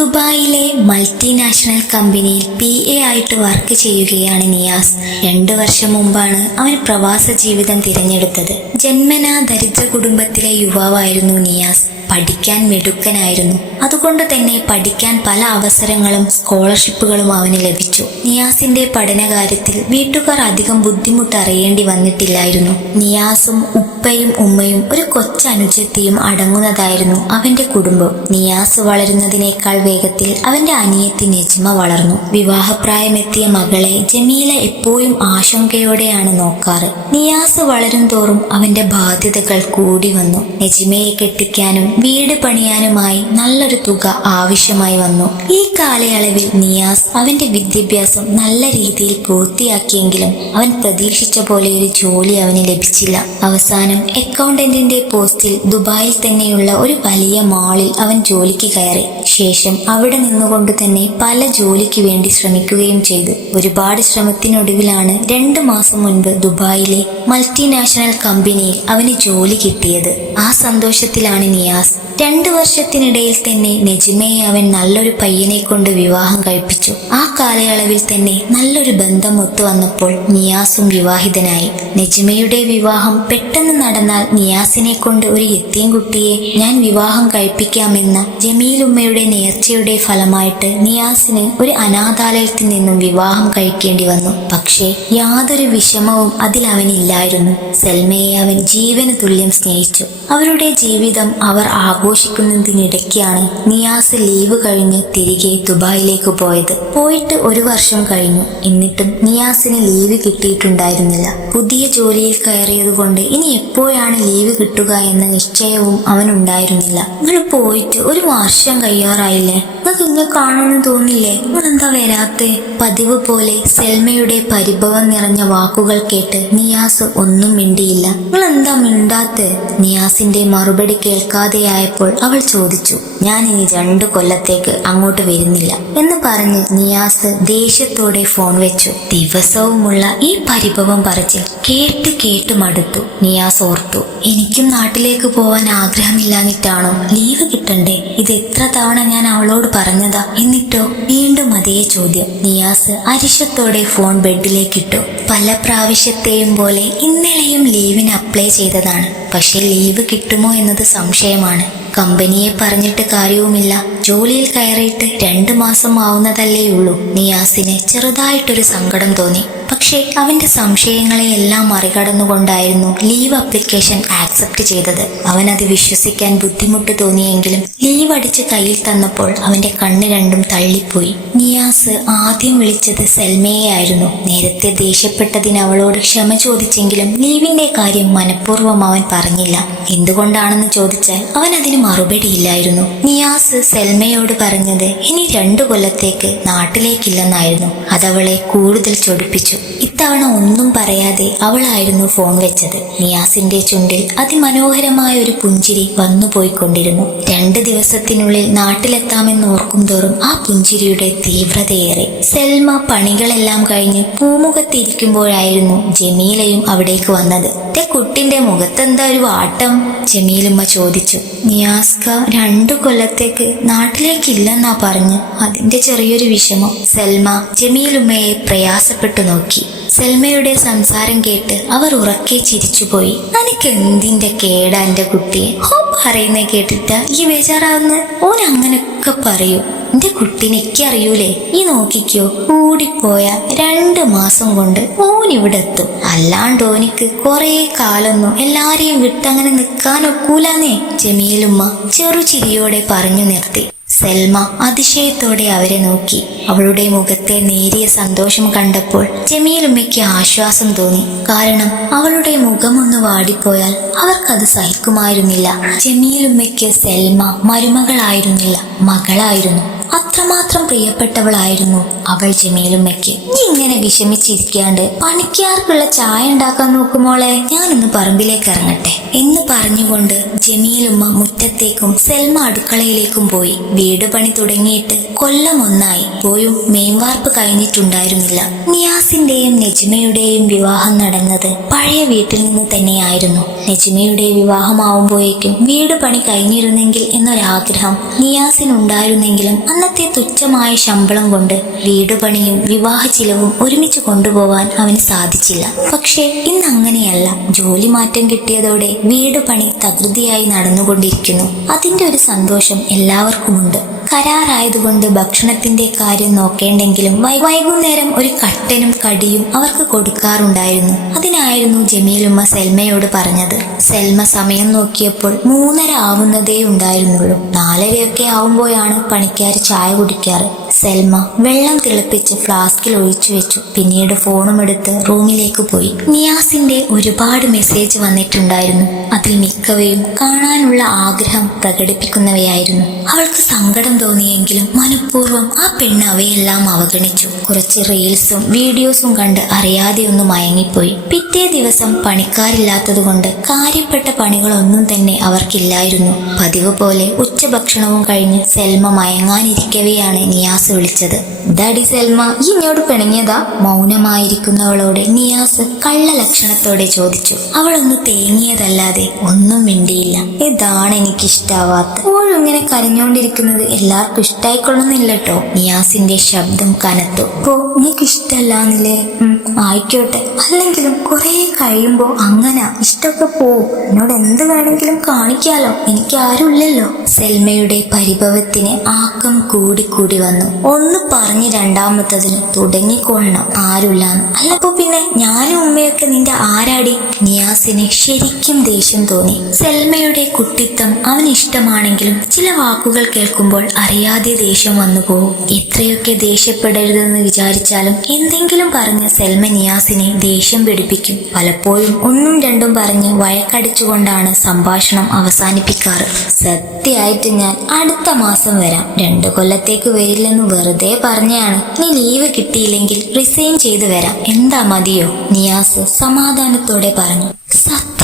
ദുബായിലെ മൾട്ടിനാഷണൽ കമ്പനിയിൽ P A ആയിട്ട് വർക്ക് ചെയ്യുകയാണ് നിയാസ്. രണ്ടു വർഷം മുമ്പാണ് അവൻ പ്രവാസ ജീവിതം തിരഞ്ഞെടുത്തത്. ജന്മനാ ദരിദ്ര കുടുംബത്തിലെ യുവാവായിരുന്നു നിയാസ്. പഠിക്കാൻ മിടുക്കനായിരുന്നു. അതുകൊണ്ട് തന്നെ പഠിക്കാൻ പല അവസരങ്ങളും സ്കോളർഷിപ്പുകളും അവന് ലഭിച്ചു. നിയാസിന്റെ പഠനകാര്യത്തിൽ വീട്ടുകാർ അധികം ബുദ്ധിമുട്ട് അറിയേണ്ടി വന്നിട്ടില്ലായിരുന്നു. നിയാസും ഉപ്പയും ഉമ്മയും ഒരു കൊച്ചനുജത്തിയും അടങ്ങുന്നതായിരുന്നു അവന്റെ കുടുംബം. നിയാസ് വളരുന്നതിനേക്കാൾ വേഗത്തിൽ അവന്റെ അനിയത്തി നെജ്മ വളർന്നു. വിവാഹപ്രായമെത്തിയ മകളെ ജമീല എപ്പോഴും ആശങ്കയോടെയാണ് നോക്കാറ്. നിയാസ് വളരും തോറും അവന്റെ ബാധ്യതകൾ കൂടി വന്നു. നെജിമയെ കെട്ടിക്കാനും വീട് പണിയാനുമായി നല്ലൊരു തുക ആവശ്യമായി വന്നു. ഈ കാലയളവിൽ നിയാസ് അവന്റെ വിദ്യാഭ്യാസം നല്ല രീതിയിൽ പൂർത്തിയാക്കിയെങ്കിലും അവൻ പ്രതീക്ഷിച്ച പോലെ ഒരു ജോലി അവന് ലഭിച്ചില്ല. അവസാനം അക്കൗണ്ടന്റിന്റെ പോസ്റ്റിൽ ദുബായിൽ തന്നെയുള്ള ഒരു വലിയ മാളിൽ അവൻ ജോലിക്ക് കയറി. ശേഷം അവിടെ നിന്നുകൊണ്ട് തന്നെ പല ജോലിക്ക് വേണ്ടി ശ്രമിക്കുകയും ചെയ്തു. ഒരുപാട് ശ്രമത്തിനൊടുവിലാണ് രണ്ട് മാസം മുൻപ് ദുബായിലെ മൾട്ടിനാഷണൽ കമ്പനിയിൽ അവന് ജോലി കിട്ടിയത്. ആ സന്തോഷത്തിലാണ് നിയാസ്. രണ്ട് വർഷത്തിനിടയിൽ തന്നെ നെജിമയെ അവൻ നല്ലൊരു പയ്യനെ കൊണ്ട് വിവാഹം കഴിപ്പിച്ചു. ആ കാലയളവിൽ തന്നെ നല്ലൊരു ബന്ധം ഒത്തു വന്നപ്പോൾ നിയാസും വിവാഹിതനായി. നെജിമയുടെ വിവാഹം പെട്ടെന്ന് നടന്നാൽ നിയാസിനെ കൊണ്ട് ഒരു എത്തിയും കുട്ടിയെ ഞാൻ വിവാഹം കഴിപ്പിക്കാമെന്ന ജമീലുമ്മയുടെ നേർച്ചയുടെ ഫലമായിട്ട് നിയാസിന് ഒരു അനാഥാലയത്തിൽ നിന്നും വിവാഹം കഴിക്കേണ്ടി വന്നു. പക്ഷേ യാതൊരു വിഷമവും അതിൽ അവനില്ലായിരുന്നു. സെൽമയെ അവൻ ജീവന് തുല്യം സ്നേഹിച്ചു. അവരുടെ ജീവിതം അവർ ആഘോഷിക്കുന്നതിനിടയ്ക്കാണ് നിയാസ് ലീവ് കഴിഞ്ഞ് തിരികെ ദുബായിലേക്ക് പോയത്. പോയിട്ട് ഒരു വർഷം കഴിഞ്ഞു. എന്നിട്ടും നിയാസിന് ലീവ് കിട്ടിയിട്ടുണ്ടായിരുന്നില്ല. പുതിയ ജോലിയിൽ കയറിയതുകൊണ്ട് ഇനി എപ്പോഴാണ് ലീവ് കിട്ടുക എന്ന നിശ്ചയവും അവനുണ്ടായിരുന്നില്ല. അവൾ പോയിട്ട് ഒരു വർഷം കഴിയാറായില്ലേ അത് ഇങ്ങനെ കാണുമെന്ന് തോന്നില്ലേ? എന്താ വരാത്തെ? പതിവ് പോലെ സെൽമയുടെ പരിഭവം നിറഞ്ഞ വാക്കുകൾ കേട്ട് നിയാസ് ഒന്നും മിണ്ടിയില്ല. നിങ്ങൾ എന്താ മിണ്ടാത്തെ? നിയാസിന്റെ മറുപടി കേൾക്കാതെയായപ്പോൾ അവൾ ചോദിച്ചു. ഞാൻ ഇനി രണ്ടു കൊല്ലത്തേക്ക് അങ്ങോട്ട് വരുന്നില്ല എന്ന് പറഞ്ഞ് നിയാസ് ദേഷ്യത്തോടെ ഫോൺ വെച്ചു. ദിവസവുമുള്ള ഈ പരിഭവം പറച്ചിൽ കേട്ട് കേട്ട് മടുത്തു. നിയാസ് ഓർത്തു എനിക്കും നാട്ടിലേക്ക് പോവാൻ ആഗ്രഹമില്ലാഞ്ഞിട്ടാണോ ലീവ് കിട്ടണ്ടേ? ഇത് എത്ര തവണ ഞാൻ അവളോട് പറഞ്ഞതാ? എന്നിട്ടോ വീണ്ടും അതേ ചോദ്യം. നിയാസ് അരിശത്തോടെ ഫോൺ ബെഡിലേക്കിട്ടു. പല പ്രാവശ്യത്തെയും പോലെ ഇന്നലെയും ലീവിന് അപ്ലൈ ചെയ്തതാണ്. പക്ഷെ ലീവ് കിട്ടുമോ എന്നത് സംശയമാണ്. കമ്പനിയെ പറഞ്ഞിട്ട് കാര്യവുമില്ല. ജോലിയിൽ കയറിയിട്ട് രണ്ടു മാസം ആവുന്നതല്ലേ ഉള്ളൂ. നിയാസിന് ചെറുതായിട്ടൊരു സങ്കടം തോന്നി. പക്ഷേ അവന്റെ സംശയങ്ങളെയെല്ലാം മറികടന്നുകൊണ്ടായിരുന്നു ലീവ് അപ്ലിക്കേഷൻ ആക്സെപ്റ്റ് ചെയ്തത്. അവൻ അത് വിശ്വസിക്കാൻ ബുദ്ധിമുട്ട് തോന്നിയെങ്കിലും ലീവ് അടിച്ച് കയ്യിൽ തന്നപ്പോൾ അവന്റെ കണ്ണ് രണ്ടും തള്ളിപ്പോയി. നിയാസ് ആദ്യം വിളിച്ചത് സെൽമയെയായിരുന്നു. നേരത്തെ ദേഷ്യപ്പെട്ടതിന് അവളോട് ക്ഷമ ചോദിച്ചെങ്കിലും ലീവിന്റെ കാര്യം മനഃപൂർവം അവൻ പറഞ്ഞില്ല. എന്തുകൊണ്ടാണെന്ന് ചോദിച്ചാൽ അവൻ അതിന് മറുപടിയില്ലായിരുന്നു. നിയാസ് സെൽമയോട് പറഞ്ഞത് ഇനി രണ്ടു കൊല്ലത്തേക്ക് നാട്ടിലേക്കില്ലെന്നായിരുന്നു. അതവളെ കൂടുതൽ ചൊടിപ്പിച്ചു. ഇത്തവണ ഒന്നും പറയാതെ അവളായിരുന്നു ഫോൺ വെച്ചത്. നിയാസിന്റെ ചുണ്ടിൽ അതിമനോഹരമായ ഒരു പുഞ്ചിരി വന്നുപോയിക്കൊണ്ടിരുന്നു. രണ്ട് ദിവസത്തിനുള്ളിൽ നാട്ടിലെത്താമെന്ന് ഓർക്കും തോറും ആ പുഞ്ചിരിയുടെ തീവ്രതയേറെ. സെൽമ പണികളെല്ലാം കഴിഞ്ഞ് പൂമുഖത്തിരിക്കുമ്പോഴായിരുന്നു ജമീലയും അവിടേക്ക് വന്നത്. തെ കുട്ടിന്റെ മുഖത്തെന്താ ഒരു വാട്ടം? ജമീലുമ്മ ചോദിച്ചു. നിയാസ്ക രണ്ടു കൊല്ലത്തേക്ക് നാട്ടിലേക്കില്ലെന്നാ പറഞ്ഞു അതിന്റെ ചെറിയൊരു വിഷമം. സെൽമ ജമീലുമ്മയെ പ്രയാസപ്പെട്ടു നോക്കി. സെൽമയുടെ സംസാരം കേട്ട് അവർ ഉറക്കെ ചിരിച്ചുപോയി. നനക്ക് എന്തിന്റെ കേടാ എന്റെ കുട്ടിയെ? ഹോ പറയുന്നേ കേട്ടിട്ട് ഈ ബേജാറാവുന്ന ഓൻ അങ്ങനെയൊക്കെ പറയൂ. എന്റെ കുട്ടിനെക്ക് അറിയൂലേ ഈ നോക്കിക്കോ കൂടിപ്പോയ രണ്ട് മാസം കൊണ്ട് ഓൻ ഇവിടെ എത്തും അല്ലാണ്ട് ഓനിക്ക് കൊറേ കാലൊന്നും എല്ലാരെയും വിട്ടങ്ങനെ നിൽക്കാനൊക്കൂലാന്നേ ജമീലുമ്മ ചെറുചിരിയോടെ പറഞ്ഞു നിർത്തി. സെൽമ അതിശയത്തോടെ അവരെ നോക്കി. അവളുടെ മുഖത്തെ നേരിയ സന്തോഷം കണ്ടപ്പോൾ ജമീലുമ്മയ്ക്ക് ആശ്വാസം തോന്നി. കാരണം അവളുടെ മുഖമൊന്ന് വാടിപ്പോയാൽ അവർക്കത് സഹിക്കുമായിരുന്നില്ല. ജമീലുമ്മയ്ക്ക് സെൽമ മരുമകളായിരുന്നില്ല മകളായിരുന്നു. അത്രമാത്രം പ്രിയപ്പെട്ടവളായിരുന്നു അവൾ ജമീലുമ്മയ്ക്ക് ഇങ്ങനെ വിഷമിച്ചിരിക്കാണ്ട് പണിക്കാർക്കുള്ള ചായ ഉണ്ടാക്കാൻ നോക്കുമോളെ ഞാനൊന്ന് പറമ്പിലേക്ക് ഇറങ്ങട്ടെ. എന്ന് പറഞ്ഞുകൊണ്ട് ജമീലുമ്മ മുറ്റത്തേക്കും സെൽമ അടുക്കളയിലേക്കും പോയി. വീട് പണി തുടങ്ങിയിട്ട് കൊല്ലം ഒന്നായി. പോയും മെയിൻവാർപ്പ് കഴിഞ്ഞിട്ടുണ്ടായിരുന്നില്ല. നിയാസിന്റെയും നെജ്മയുടെയും വിവാഹം നടന്നത് പഴയ വീട്ടിൽ നിന്ന് തന്നെയായിരുന്നു. നെജ്മയുടെ വിവാഹമാവുമ്പോഴേക്കും വീട് പണി കഴിഞ്ഞിരുന്നെങ്കിൽ എന്നൊരാഗ്രഹം നിയാസിനുണ്ടായിരുന്നെങ്കിലും അന്നത്തെ തുച്ഛമായ ശമ്പളം കൊണ്ട് വീടുപണിയും വിവാഹ ചിലവും ഒരുമിച്ച് കൊണ്ടുപോവാൻ അവന് സാധിച്ചില്ല. പക്ഷേ ഇന്ന് അങ്ങനെയല്ല. ജോലി മാറ്റം കിട്ടിയതോടെ വീട് പണി തകൃതിയായി നടന്നുകൊണ്ടിരിക്കുന്നു. അതിന്റെ ഒരു സന്തോഷം എല്ലാവർക്കുമുണ്ട്. കരാറായതുകൊണ്ട് ഭക്ഷണത്തിന്റെ കാര്യം നോക്കേണ്ടെങ്കിലും വൈകുന്നേരം ഒരു കട്ടനും കടിയും അവർക്ക് കൊടുക്കാറുണ്ടായിരുന്നു. അതിനായിരുന്നു ജമീലുമ്മ സെൽമയോട് പറഞ്ഞത്. സെൽമ സമയം നോക്കിയപ്പോൾ മൂന്നര ആവുന്നതേ ഉണ്ടായിരുന്നുള്ളൂ. നാലരയൊക്കെ ആവുമ്പോഴാണ് പണിക്കാർ ചായ കുടിക്കാറ്. സെൽമ വെള്ളം തിളപ്പിച്ച് ഫ്ലാസ്കിൽ ഒഴിച്ചു വെച്ചു. പിന്നീട് ഫോണും എടുത്ത് റൂമിലേക്ക് പോയി. നിയാസിന്റെ ഒരുപാട് മെസ്സേജ് വന്നിട്ടുണ്ടായിരുന്നു. അതിൽ മിക്കവയും കാണാനുള്ള ആഗ്രഹം പ്രകടിപ്പിക്കുന്നവയായിരുന്നു. അവൾക്ക് സങ്കടം തോന്നിയെങ്കിലും മനഃപൂർവം ആ പെണ്ണ് അവയെല്ലാം അവഗണിച്ചു. കുറച്ച് റീൽസും വീഡിയോസും കണ്ട് അറിയാതെ ഒന്ന് മയങ്ങിപ്പോയി. പിറ്റേ ദിവസം പണിക്കാരില്ലാത്തതുകൊണ്ട് കാര്യപ്പെട്ട പണികളൊന്നും തന്നെ അവർക്കില്ലായിരുന്നു. പതിവ് പോലെ ഉച്ചഭക്ഷണവും കഴിഞ്ഞ് സെൽമ മയങ്ങാനിരിക്കവെയാണ് നിയാസ് വിളിച്ചത്. ഡാഡി സെൽമ ഈ ഇങ്ങോട്ട് പിണങ്ങിയതാ? മൗനമായിരിക്കുന്നവളോട് നിയാസ് കള്ള ലക്ഷണത്തോടെ ചോദിച്ചു. അവളൊന്ന് തേങ്ങിയതല്ലാതെ ഒന്നും മിണ്ടിയില്ല. ഇതാണ് എനിക്കിഷ്ടാവാത്ത. ഇപ്പോഴിങ്ങനെ കരഞ്ഞോണ്ടിരിക്കുന്നത് എല്ലാവർക്കും ഇഷ്ടായിക്കൊള്ളുന്നില്ല കേട്ടോ നിയാസിന്റെ ശബ്ദം കനത്തു. ഓ നിനക്ക് ഇഷ്ടല്ലാന്നില്ലേ ഉം, ആയിക്കോട്ടെ. അല്ലെങ്കിലും കുറെ കഴിയുമ്പോ അങ്ങനെ. ഇഷ്ടമൊക്കെ പോവും. എന്നോട് എന്ത് വേണമെങ്കിലും കാണിക്കാലോ. എനിക്ക് ആരുമില്ലല്ലോ സെൽമയുടെ പരിഭവത്തിന് ആക്കം കൂടി കൂടി വന്നു. ഒന്ന് പറഞ്ഞ് രണ്ടാമത്തതിന് തുടങ്ങിക്കൊള്ളണം. ആരുമില്ലാന്ന് അല്ലപ്പോ പിന്നെ ഞാനും ഉമ്മയൊക്കെ നിന്റെ ആരാടി? നിയാസിന് ശരിക്കും ദേഷ്യം തോന്നി. സെൽമയുടെ കുട്ടിത്തം അവന് ഇഷ്ടമാണെങ്കിലും ചില വാക്കുകൾ കേൾക്കുമ്പോൾ അറിയാതെ ദേഷ്യം വന്നു പോകും എത്രയൊക്കെ ദേഷ്യപ്പെടരുതെന്ന് വിചാരിച്ചാലും എന്തെങ്കിലും പറഞ്ഞ് സെൽമ നിയാസിനെ ദേഷ്യം പിടിപ്പിക്കും. പലപ്പോഴും ഒന്നും രണ്ടും പറഞ്ഞ് വഴക്കടിച്ചുകൊണ്ടാണ് സംഭാഷണം അവസാനിപ്പിക്കാറ്. സത്യമായിട്ട് ഞാൻ അടുത്ത മാസം വരാം. രണ്ടു കൊല്ലത്തേക്ക് വരില്ലെന്ന് വെറുതെ പറഞ്ഞാണ് നീ ലീവ് കിട്ടിയില്ലെങ്കിൽ റിസൈൻ ചെയ്തു വരാം. എന്താ മതിയോ? നിയാസ് സമാധാനത്തോടെ പറഞ്ഞു.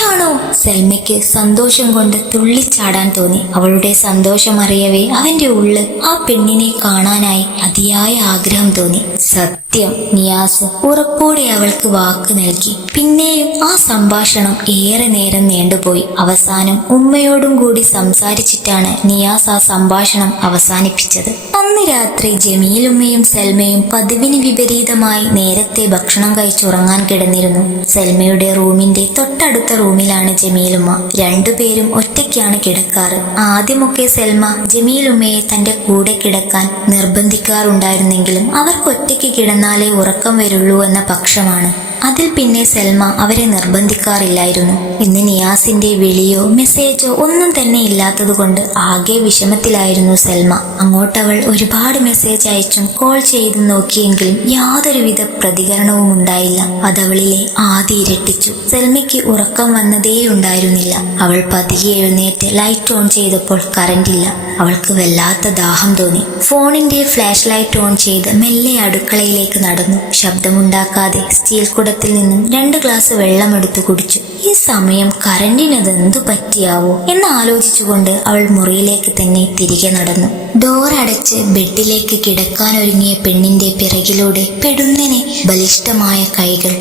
സത്യാണോ സെൽമയ്ക്ക് സന്തോഷം കൊണ്ട് തുള്ളിച്ചാടാൻ തോന്നി. അവളുടെ സന്തോഷം അറിയവേ അവന്റെ ഉള്ള് ആ പെണ്ണിനെ കാണാനായി അതിയായ ആഗ്രഹം തോന്നി. സത്യം നിയാസ് ഉറപ്പോടെ അവൾക്ക് വാക്ക് നൽകി. പിന്നെയും ആ സംഭാഷണം ഏറെ നേരം നീണ്ടുപോയി. അവസാനം ഉമ്മയോടും കൂടി സംസാരിച്ചിട്ടാണ് നിയാസ് ആ സംഭാഷണം അവസാനിപ്പിച്ചത്. അന്ന് രാത്രി ജമീലുമ്മയും സെൽമയും പതിവിന് വിപരീതമായി നേരത്തെ ഭക്ഷണം കഴിച്ചുറങ്ങാൻ കിടന്നിരുന്നു. സെൽമയുടെ റൂമിന്റെ തൊട്ടടുത്ത റൂമിലാണ് ജമീലുമ്മ രണ്ടുപേരും ഒറ്റയ്ക്കാണ് കിടക്കാറ്. ആദ്യമൊക്കെ സെൽമ ജമീലുമ്മയെ തന്റെ കൂടെ കിടക്കാൻ നിർബന്ധിക്കാറുണ്ടായിരുന്നെങ്കിലും അവർക്ക് ഒറ്റയ്ക്ക് കിടന്നാലേ ഉറക്കം വരുള്ളൂ എന്ന പക്ഷമാണ്. അതിൽ പിന്നെ സെൽമ അവരെ നിർബന്ധിക്കാറില്ലായിരുന്നു. ഇന്ന് നിയാസിന്റെ വിളിയോ മെസ്സേജോ ഒന്നും തന്നെ ഇല്ലാത്തതുകൊണ്ട് ആകെ വിഷമത്തിലായിരുന്നു സെൽമ. അങ്ങോട്ടവൾ ഒരുപാട് മെസ്സേജ് അയച്ചും കോൾ ചെയ്തും നോക്കിയെങ്കിലും യാതൊരുവിധ പ്രതികരണവും ഉണ്ടായില്ല. അതവളിലെ ആദ്യ ഇരട്ടിച്ചു. സെൽമയ്ക്ക് ഉറക്കം വന്നതേ ഉണ്ടായിരുന്നില്ല. അവൾ പതിയെ എഴുന്നേറ്റ് ലൈറ്റ് ഓൺ ചെയ്തപ്പോൾ കറണ്ടില്ല അവൾക്ക് വല്ലാത്ത ദാഹം തോന്നി. ഫോണിന്റെ ഫ്ലാഷ് ലൈറ്റ് ഓൺ ചെയ്ത് മെല്ലെ അടുക്കളയിലേക്ക് നടന്നു. ശബ്ദമുണ്ടാക്കാതെ സ്റ്റീൽ കുടത്തിൽ നിന്നും രണ്ട് ഗ്ലാസ് വെള്ളമെടുത്ത് കുടിച്ചു. ഈ സമയം കറണ്ടിനതെന്തു പറ്റിയാവോ എന്ന് ആലോചിച്ചുകൊണ്ട് അവൾ മുറിയിലേക്ക് തന്നെ തിരികെ നടന്നു. ഡോർ അടച്ച് ബെഡിലേക്ക് കിടക്കാനൊരുങ്ങിയ പെണ്ണിന്റെ പിറകിലൂടെ പെടുന്നനെ ബലിഷ്ഠമായ കൈകൾ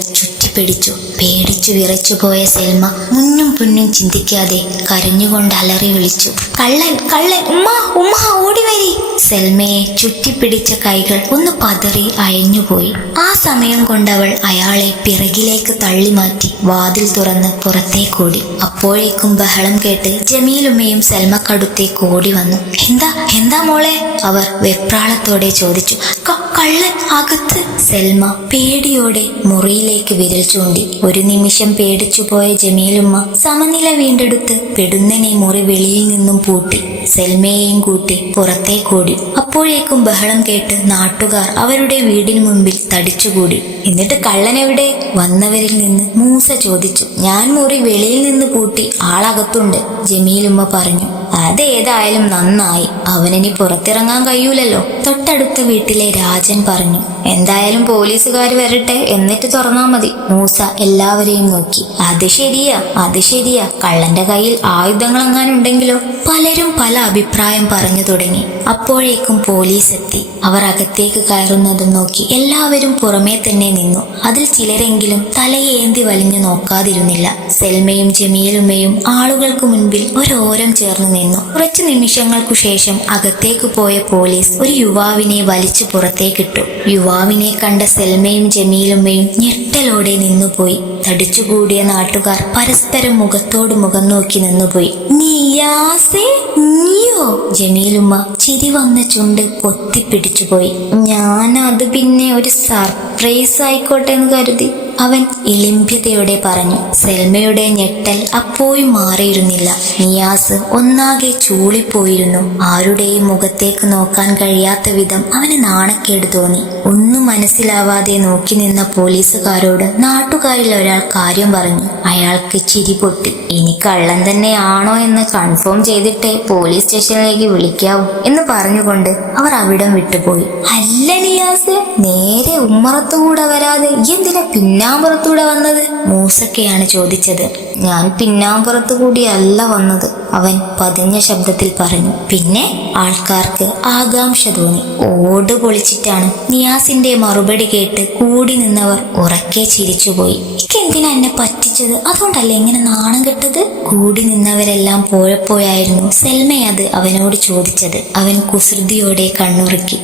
പേടിച്ചു. വിറച്ചു പോയ സെൽമ മുന്നും പൊന്നും ചിന്തിക്കാതെ കരഞ്ഞുകൊണ്ട് അലറി വിളിച്ചു. കള്ളൻ കള്ളൻ ഉമ്മ ഉമ്മ ഓടി വരി. സെൽമയെ ചുറ്റിപ്പിടിച്ച കൈകൾ ഒന്ന് പതറി അയഞ്ഞുപോയി ആ സമയം കൊണ്ടവൾ അയാളെ പിറകിലേക്ക് തള്ളിമാറ്റി വാതിൽ തുറന്ന് പുറത്തേക്കോടി അപ്പോഴേക്കും ബഹളം കേട്ട് ജമീലുമ്മയും സെൽമക്കടുത്തേക്ക് ഓടി വന്നു. എന്താ എന്താ മോളെ? അവർ വെപ്രാളത്തോടെ ചോദിച്ചു. "ക- കള്ളൻ അകത്ത്. സെൽമ പേടിയോടെ മുറിയിലേക്ക് വിരൽ ചൂണ്ടി ഒരു നിമിഷം പേടിച്ചുപോയ ജമീലുമ്മ സമനില വീണ്ടെടുത്ത് പെടുന്നനെ മുറി വെളിയിൽ നിന്നും പൂട്ടി സെൽമയെയും കൂട്ടി പുറത്തേക്കോടി അപ്പോഴേക്കും ബഹളം കേട്ട് നാട്ടുകാർ അവരുടെ വീടിന് മുമ്പിൽ തടിച്ചുകൂടി. എന്നിട്ട് കള്ളനെവിടെ? വന്നവരിൽ നിന്ന് മൂസ ചോദിച്ചു. ഞാൻ മുറി വെളിയിൽ നിന്ന് പൂട്ടി ആളകത്തുണ്ട് ജമീലുമ്മ പറഞ്ഞു. അതേതായാലും നന്നായി. അവനിനി പുറത്തിറങ്ങാൻ കഴിയൂലല്ലോ. തൊട്ടടുത്ത വീട്ടിലെ രാജൻ പറഞ്ഞു എന്തായാലും പോലീസുകാർ വരട്ടെ. എന്നിട്ട് തുറന്നാ മതി. മൂസ എല്ലാവരെയും നോക്കി. അത് ശരിയാ അത് ശരിയാ. കള്ളന്റെ കയ്യിൽ ആയുധങ്ങൾ എങ്ങാനുണ്ടെങ്കിലോ പലരും പല അഭിപ്രായം പറഞ്ഞു തുടങ്ങി. അപ്പോഴേക്കും പോലീസ് എത്തി. അവർ അകത്തേക്ക് കയറുന്നതും നോക്കി. എല്ലാവരും പുറമേ തന്നെ നിന്നു. അതിൽ ചിലരെങ്കിലും തലയേന്തി വലിഞ്ഞു നോക്കാതിരുന്നില്ല. സെൽമയും ജമീലുമ്മയും ആളുകൾക്ക് മുൻപിൽ ഒരോരം ചേർന്ന് നിന്നു. കുറച്ചു നിമിഷങ്ങൾക്കു ശേഷം അകത്തേക്ക് പോയ പോലീസ് ഒരു യുവാവിനെ വലിച്ചു പുറത്തേക്കിട്ടു. യുവാവിനെ കണ്ട സെൽമയും ജമീലുമ്മയും ഞെട്ടലോടെ നിന്നുപോയി. തടിച്ചുകൂടിയ നാട്ടുകാർ പരസ്പരം മുഖത്തോട് മുഖം നോക്കി നിന്നുപോയി. നീയാസേ നീയോ? ജമീലുമ്മ ചിരി വന്ന ചുണ്ട് പൊത്തിപ്പിടിച്ചുപോയി. ഞാൻ അത് പിന്നെ ഒരു സർപ്രൈസ് ആയിക്കോട്ടെ എന്ന് കരുതി. അവൻ ഇളിമ്പ്യതയോടെ പറഞ്ഞു സെൽമയുടെ ഞെട്ടൽ അപ്പോഴും മാറിയിരുന്നില്ല. നിയാസ് ഒന്നാകെ ചൂളിപ്പോയിരുന്നു. ആരുടെയും മുഖത്തേക്ക് നോക്കാൻ കഴിയാത്ത വിധം അവന് നാണക്കേട് തോന്നി. ഒന്നും മനസ്സിലാവാതെ നോക്കി നിന്ന പോലീസുകാരോട് നാട്ടുകാരിൽ ഒരാൾ കാര്യം പറഞ്ഞു. അയാൾക്ക് ചിരി പൊട്ടി. ഇനി കള്ളൻ തന്നെയാണോ എന്ന് കൺഫേം ചെയ്തിട്ടേ പോലീസ് സ്റ്റേഷനിലേക്ക് വിളിക്കാവൂ എന്ന് പറഞ്ഞുകൊണ്ട് അവർ അവിടം വിട്ടുപോയി. അല്ല നിയാസ് നേരെ ഉമ്മറത്തുകൂടെ വരാതെ എന്തിനാ പിന്നാമ്പുറത്തൂടെ വന്നത്? മൂസക്കയാണ് ചോദിച്ചത്. ഞാൻ പിന്നാമ്പുറത്തു കൂടിയല്ല വന്നത്. അവൻ പതിഞ്ഞ ശബ്ദത്തിൽ പറഞ്ഞു. പിന്നെ ആൾക്കാർക്ക് ആകാംക്ഷ തോന്നി. ഓട് പൊളിച്ചിട്ടാണ് നിയാസിന്റെ മറുപടി കേട്ട് കൂടി നിന്നവർ ഉറക്കെ ചിരിച്ചുപോയി. എന്തിനാ എന്നെ പറ്റിച്ചത്? അതുകൊണ്ടല്ലേ എങ്ങനെ നാണം കെട്ടത്? കൂടി നിന്നവരെല്ലാം പോയപ്പോഴായിരുന്നു സെൽമ അത് അവനോട് ചോദിച്ചത്. അവൻ കുസൃതിയോടെ കണ്ണുറുക്കി.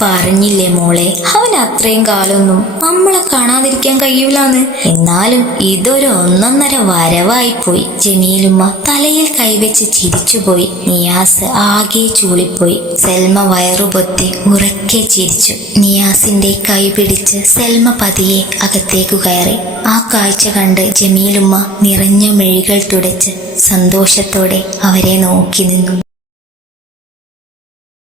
പറഞ്ഞില്ലേ മോളെ അവൻ അത്രയും കാലമൊന്നും നമ്മളെ കാണാതിരിക്കാൻ കഴിയൂലാന്ന്. എന്നാലും ഇതൊരു ഒന്നൊന്നര വരവായിപ്പോയി. ജമീലുമ്മ തലയിൽ കൈവച്ച് ചിരിച്ചുപോയി. നിയാസ് ആകെ ചൂളിപ്പോയി. സെൽമ വയറുപൊത്തി ഉറക്കെ ചിരിച്ചു. നിയാസിന്റെ കൈ പിടിച്ച് സെൽമ പതിയെ അകത്തേക്കു കയറി. ആ കാഴ്ച കണ്ട് ജമീലുമ്മ നിറഞ്ഞ മെഴികൾ തുടച്ച് സന്തോഷത്തോടെ അവരെ നോക്കി നിന്നു.